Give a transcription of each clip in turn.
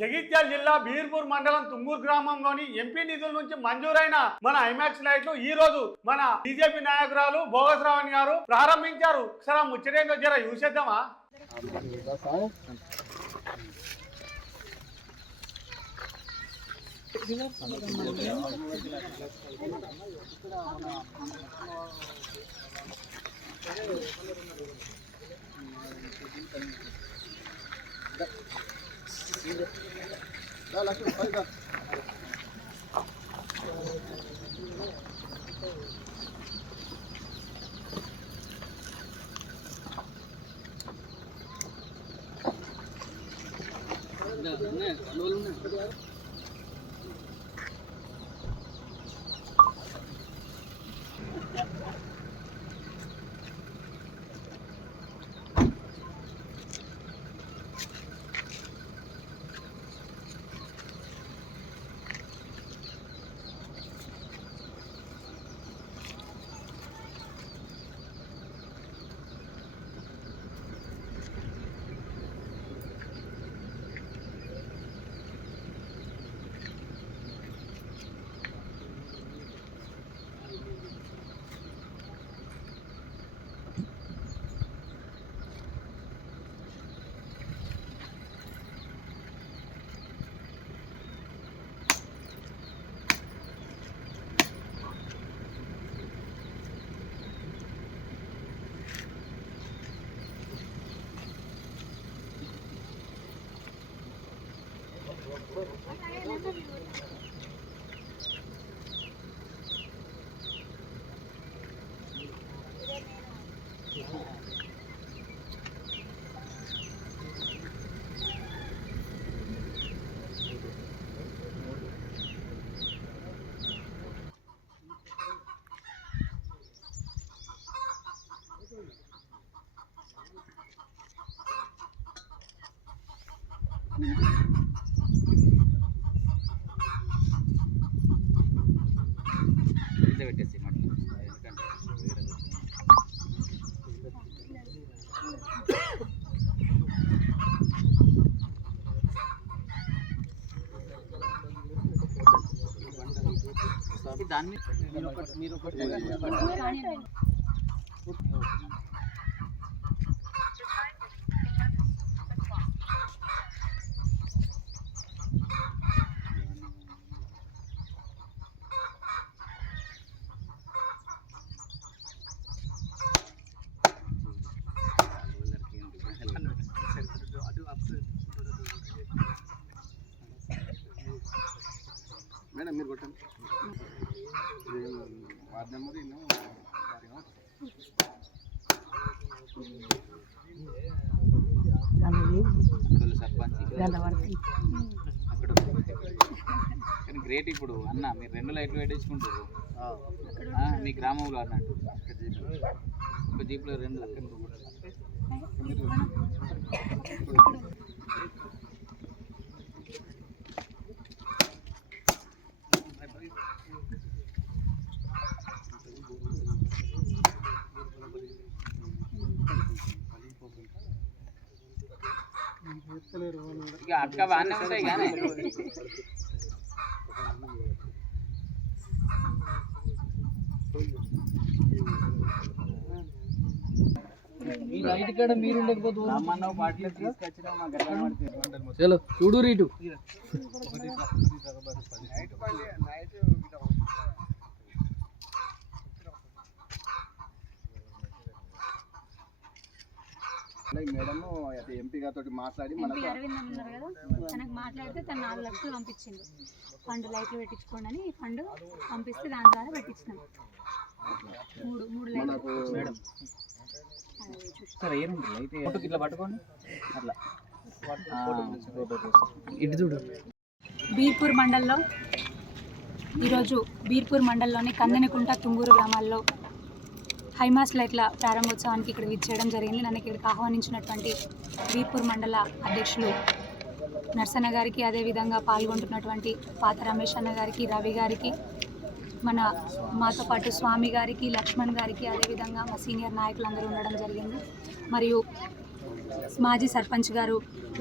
జగిత్యాల జిల్లా బీర్పూర్ మండలం తుంగూరు గ్రామంలోని ఎంపీ నిధుల నుంచి మంజూరైన మన ఐమాక్స్ లైట్లు ఈ రోజు మన బీజేపీ నాయకురాలు భోగశ్రావణి గారు ప్రారంభించారు. సరే ముచ్చటేందో జర చూసేద్దామా? No, no, no, no. ఎందుకంటే వేరే దొరకదు. ఈ దాన్ని మీరు ఒకటి మీరు ఒకటి మేడం మీరు కొట్టండి ఇది వార్డ్ నెంబర్ ఇನ್ನು అక్కడ సర్పంచ్ అక్కడ కానీ గ్రేట్ ఇప్పుడు అన్న మీరు రెండు లైట్లు పెట్టించుకుంటారు మీ గ్రామంలో అన్నట్టు ఒక జీప్లో రెండు ఇక అక్క బాగానే ఉంటాయి కానీ? చలో చూడు రీటు. మేడం అయితే ఎంపీ గారితో మాట్లాడి మనకు అరవింద్ ఉన్నారు కదా తనకు మాట్లాడితే తను నాలుగు లక్షలు పంపించిండు ఫండ్ లైట్లు పెట్టించుకోండి అని ఫండ్ పంపిస్తే దాని ద్వారా పెట్టించినాం. మూడు మూడు లైట్లు. మనకు అది చూసి. సార్ ఏముంది? అయితే ఫోటోకి ఇట్లా పట్టుకోండి. అట్లా. ఆ, ఫోటో ఇటు చూడు. బీర్పూర్ మండల్లో ఈరోజు బీర్పూర్ మండలంలోని కందనకుంట తుంగూరు గ్రామాల్లో హైమాస్ లైట్ల ప్రారంభోత్సవానికి ఇక్కడ విచ్చేయడం జరిగింది. నన్ను ఇక్కడికి ఆహ్వానించినటువంటి వీర్పూర్ మండల అధ్యక్షులు నర్సన్న గారికి అదేవిధంగా పాల్గొంటున్నటువంటి పాత రమేష్ అన్న గారికి రవి గారికి మన మాతో పాటు స్వామి గారికి లక్ష్మణ్ గారికి అదేవిధంగా మా సీనియర్ నాయకులందరూ ఉండడం జరిగింది. మరియు మాజీ సర్పంచ్ గారు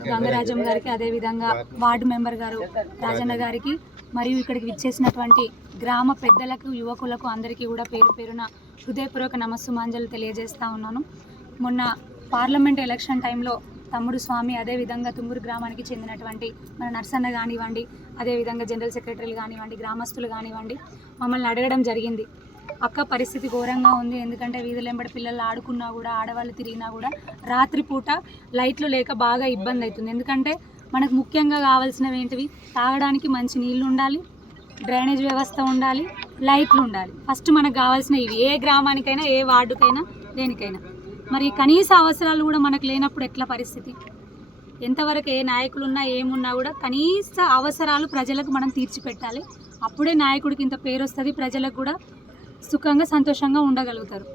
గంగరాజం గారికి అదేవిధంగా వార్డు మెంబర్ గారు రాజన్న గారికి మరియు ఇక్కడికి విచ్చేసినటువంటి గ్రామ పెద్దలకు యువకులకు అందరికీ కూడా పేరు పేరున హృదయపూర్వక నమస్సుమాంజలు తెలియజేస్తా ఉన్నాను. మొన్న పార్లమెంట్ ఎలక్షన్ టైంలో తమ్ముడు స్వామి అదేవిధంగా తుమ్మూరు గ్రామానికి చెందినటువంటి మన నర్సన్న కానివ్వండి అదేవిధంగా జనరల్ సెక్రటరీలు కానివ్వండి గ్రామస్తులు కానివ్వండి మమ్మల్ని అడగడం జరిగింది. అక్క పరిస్థితి ఘోరంగా ఉంది. ఎందుకంటే వీధులెంబడి పిల్లలు ఆడుకున్నా కూడా ఆడవాళ్ళు తిరిగినా కూడా రాత్రిపూట లైట్లు లేక బాగా ఇబ్బంది అవుతుంది. ఎందుకంటే మనకు ముఖ్యంగా కావాల్సినవి ఏంటివి? తాగడానికి మంచి నీళ్ళు ఉండాలి డ్రైనేజ్ వ్యవస్థ ఉండాలి లైట్లు ఉండాలి. ఫస్ట్ మనకు కావాల్సిన ఇవి. ఏ గ్రామానికైనా ఏ వార్డుకైనా దేనికైనా. మరి కనీస అవసరాలు కూడా మనకు లేనప్పుడు ఎట్లా పరిస్థితి? ఎంతవరకు ఏ నాయకులు ఉన్నా ఏమున్నా కూడా కనీస అవసరాలు ప్రజలకు మనం తీర్చిపెట్టాలి. అప్పుడే నాయకుడికి ఇంత పేరు వస్తుంది. ప్రజలకు కూడా సుఖంగా సంతోషంగా ఉండగలుగుతారు.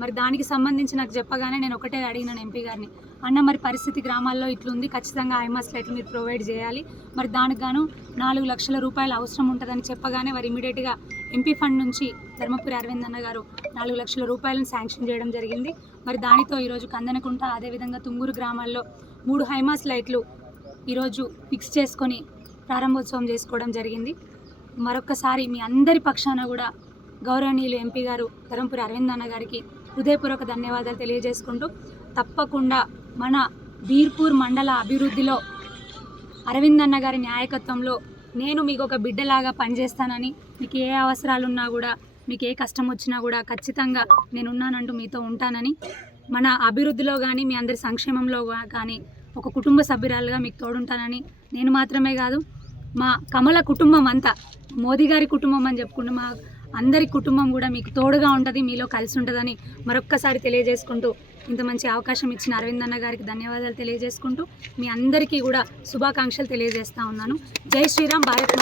మరి దానికి సంబంధించి నాకు చెప్పగానే నేను ఒకటే అడిగినాను ఎంపీ గారిని. అన్న మరి పరిస్థితి గ్రామాల్లో ఇట్లుంది ఖచ్చితంగా ఐమాస్ లైట్లు మీరు ప్రొవైడ్ చేయాలి. మరి దానికి గాను నాలుగు లక్షల రూపాయలు అవసరం ఉంటుందని చెప్పగానే వారు ఇమీడియట్గా ఎంపీ ఫండ్ నుంచి ధర్మపురి అరవింద్ అన్న గారు నాలుగు లక్షల రూపాయలను శాంక్షన్ చేయడం జరిగింది. మరి దానితో ఈరోజు కందనకుంట అదేవిధంగా తుంగూరు గ్రామాల్లో మూడు హైమాస్ లైట్లు ఈరోజు ఫిక్స్ చేసుకొని ప్రారంభోత్సవం చేసుకోవడం జరిగింది. మరొక్కసారి మీ అందరి పక్షాన కూడా గౌరవనీయులు ఎంపీ గారు ధరంపురి అరవింద్ అన్న గారికి హృదయపూర్వక ధన్యవాదాలు తెలియజేసుకుంటూ తప్పకుండా మన బీర్పూర్ మండల అభివృద్ధిలో అరవింద్ అన్న గారి నాయకత్వంలో నేను మీకు ఒక బిడ్డలాగా పనిచేస్తానని మీకు ఏ అవసరాలు ఉన్నా కూడా మీకు ఏ కష్టం వచ్చినా కూడా ఖచ్చితంగా నేను ఉన్నానంటూ మీతో ఉంటానని మన అభివృద్ధిలో కానీ మీ అందరి సంక్షేమంలో కానీ ఒక కుటుంబ సభ్యురాలుగా మీకు తోడుంటానని నేను మాత్రమే కాదు మా కమల కుటుంబం అంతా మోదీ గారి కుటుంబం అని చెప్పుకుంటూ మా అందరి కుటుంబం కూడా మీకు తోడుగా ఉంటుంది మీలో కలిసి ఉంటుందని మరొక్కసారి తెలియజేసుకుంటూ ఇంత మంచి అవకాశం ఇచ్చిన అరవింద్ అన్న గారికి ధన్యవాదాలు తెలియజేసుకుంటూ మీ అందరికీ కూడా శుభాకాంక్షలు తెలియజేస్తా ఉన్నాను. జై శ్రీరామ్ భారత్